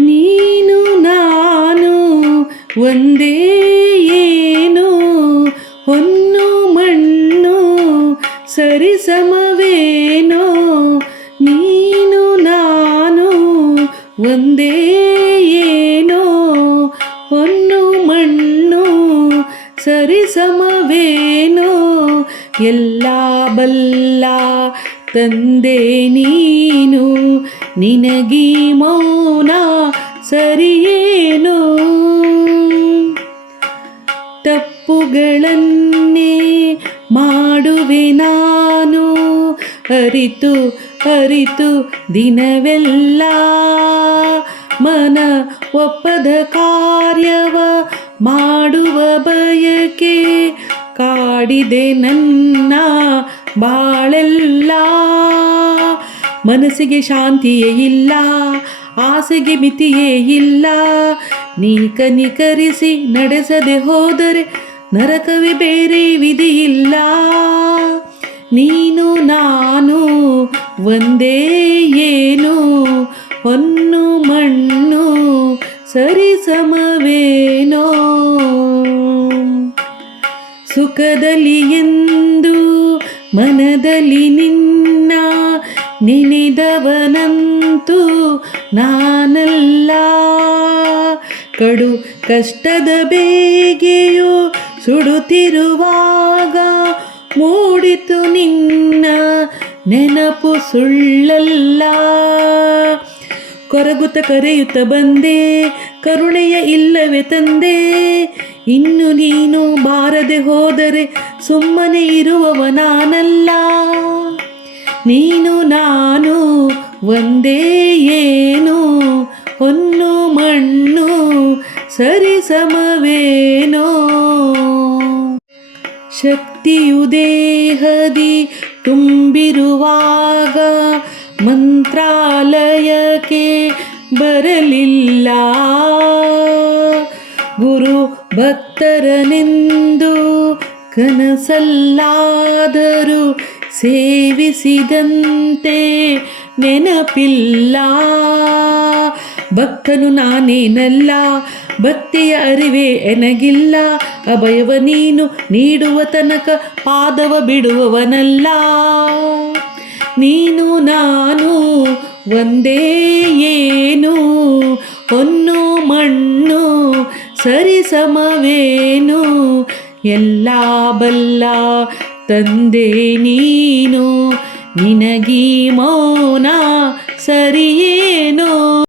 ನೀನು ನಾನು ಒಂದೇ ಏನು, ಹೊನ್ನು ಮಣ್ಣು ಸರಿಸಮವೇನೋ. ನೀನು ನಾನು ಒಂದೇ ಏನೋ, ಹೊನ್ನು ಮಣ್ಣು ಸರಿಸಮವೇನೋ. ಎಲ್ಲ ಬಲ್ಲ ತಂದೆ ನೀನು, ನಿನಗೀ ಮೌನ ಸರಿಯೇನೋ. ತಪ್ಪುಗಳನ್ನೇ ಮಾಡುವೆ ನಾನು, ಅರಿತು ಅರಿತು ದಿನವೆಲ್ಲ. ಮನ ಒಪ್ಪದ ಕಾರ್ಯವ ಮಾಡುವ ಬಯಕೆ ಕಾಡಿದೆ ನನ್ನ ಬಾಳೆಲ್ಲ. ಮನಸ್ಸಿಗೆ ಶಾಂತಿಯೇ ಇಲ್ಲ, ಆಸೆಗೆ ಮಿತಿಯೇ ಇಲ್ಲ. ನೀ ಕನಿಕರಿಸಿ ನಡೆಸದೆ ಹೋದರೆ ನರಕವೇ ಬೇರೆ ವಿಧಿಯಿಲ್ಲ. ನೀನು ನಾನು ಒಂದೇ ಏನು, ಹೊನ್ನು ಮಣ್ಣು ಸರಿಸಮವೇನೋ. ಸುಖದಲ್ಲಿ ಎಂದು ಮನದಲ್ಲಿ ನಿನ್ನ ನೆನೆದವನಂತೂ ನಾನಲ್ಲ. ಕಡು ಕಷ್ಟದ ಬೇಗೆಯು ಸುಡುತ್ತಿರುವಾಗ ಮೂಡಿತು ನಿನ್ನ ನೆನಪು ಸುಳ್ಳಲ್ಲ. ಕೊರಗುತ್ತ ಕರೆಯುತ್ತ ಬಂದೆ, ಕರುಣೆಯ ಇಲ್ಲವೇ ತಂದೆ. ಇನ್ನು ನೀನು ಬಾರದೆ ಹೋದರೆ ಸುಮ್ಮನೆ ಇರುವವ ನಾನಲ್ಲ. ನೀನು ನಾನು ಒಂದೇ ಏನು, ಹೊನ್ನು ಮಣ್ಣು ಸರಿಸಮವೇನೋ. ಶಕ್ತಿಯು ದೇಹದಿ ತುಂಬಿರುವಾಗ ಮಂತ್ರಾಲಯಕ್ಕೆ ಬರಲಿಲ್ಲ. ಗುರು ಭಕ್ತರನೆಂದು ಕನಸಲ್ಲಾದರೂ ಸೇವಿಸಿದಂತೆ ನೆನಪಿಲ್ಲ. ಭಕ್ತನು ನಾನೇನಲ್ಲ, ಭಕ್ತಿಯ ಅರಿವೇ ಎನಗಿಲ್ಲ. ಅಭಯವ ನೀನು ನೀಡುವ ತನಕ ಪಾದವ ಬಿಡುವವನಲ್ಲ. ನೀನು ನಾನು ಒಂದೇ ಏನು, ಹೊನ್ನು ಮಣ್ಣು ಸರಿಸಮವೇನು. ಎಲ್ಲ ಬಲ್ಲ ತಂದೆ ನೀನು, ನಿನಗೀ ಮೌನ ಸರಿಯೇನೋ.